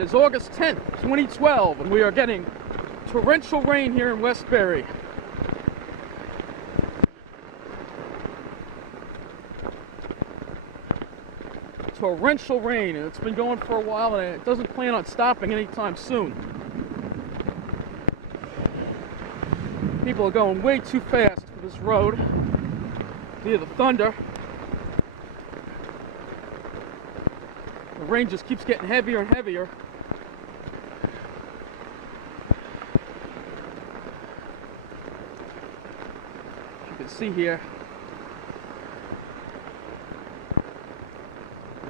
It is August 10th, 2012, and we are getting torrential rain here in Westbury. Torrential rain, and it's been going for a while, and it doesn't plan on stopping anytime soon. People are going way too fast for this road via the thunder. The rain just keeps getting heavier and heavier. As you can see here,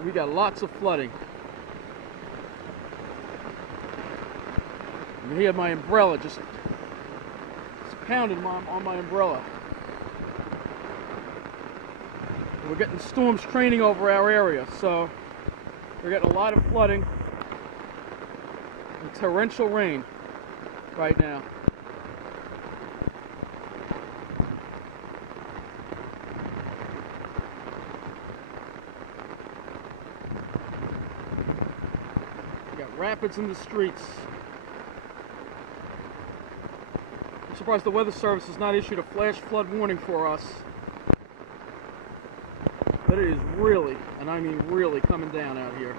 we got lots of flooding. You hear my umbrella just pounding on my umbrella. We're getting storms training over our area, so we're getting a lot of flooding and torrential rain right now. We got rapids in the streets. I'm surprised the Weather Service has not issued a flash flood warning for us. But it is really, and I mean really, coming down out here.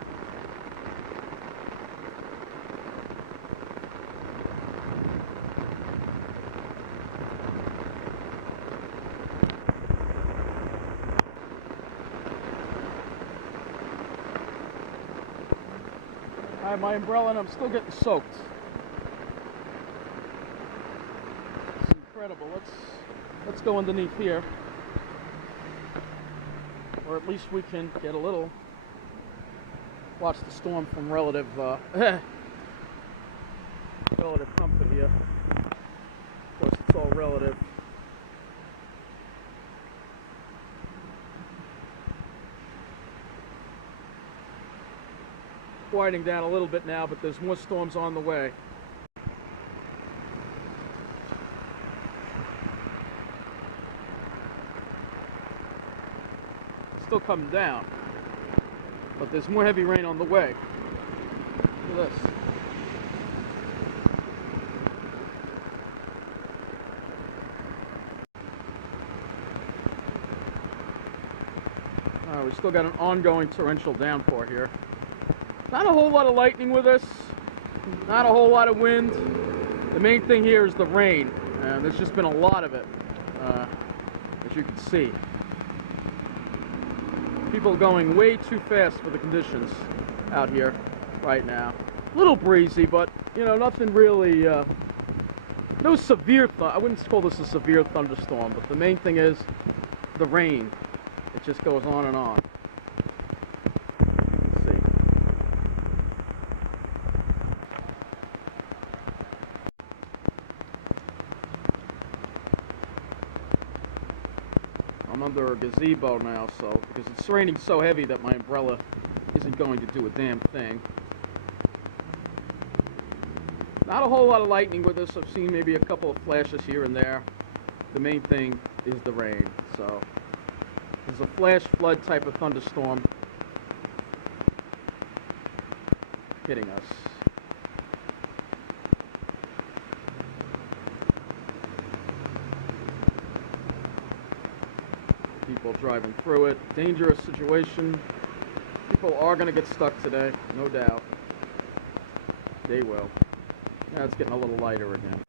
I have my umbrella and I'm still getting soaked. It's incredible. Let's go underneath here. Or at least we can get a little, watch the storm from relative comfort here. Of course, it's all relative. Quieting down a little bit now, but there's more storms on the way. Still coming down, but there's more heavy rain on the way. Look at this. We still got an ongoing torrential downpour here. Not a whole lot of lightning with us, not a whole lot of wind. The main thing here is the rain, and there's just been a lot of it, as you can see. People going way too fast for the conditions out here right now. A little breezy, but you know, nothing really, no severe, I wouldn't call this a severe thunderstorm, but the main thing is the rain. It just goes on and on. Let's see. I'm under a gazebo now, so because it's raining so heavy that my umbrella isn't going to do a damn thing. Not a whole lot of lightning with us. I've seen maybe a couple of flashes here and there. The main thing is the rain. So there's a flash flood type of thunderstorm hitting us. People driving through it. Dangerous situation. People are going to get stuck today, no doubt. They will. Now it's getting a little lighter again.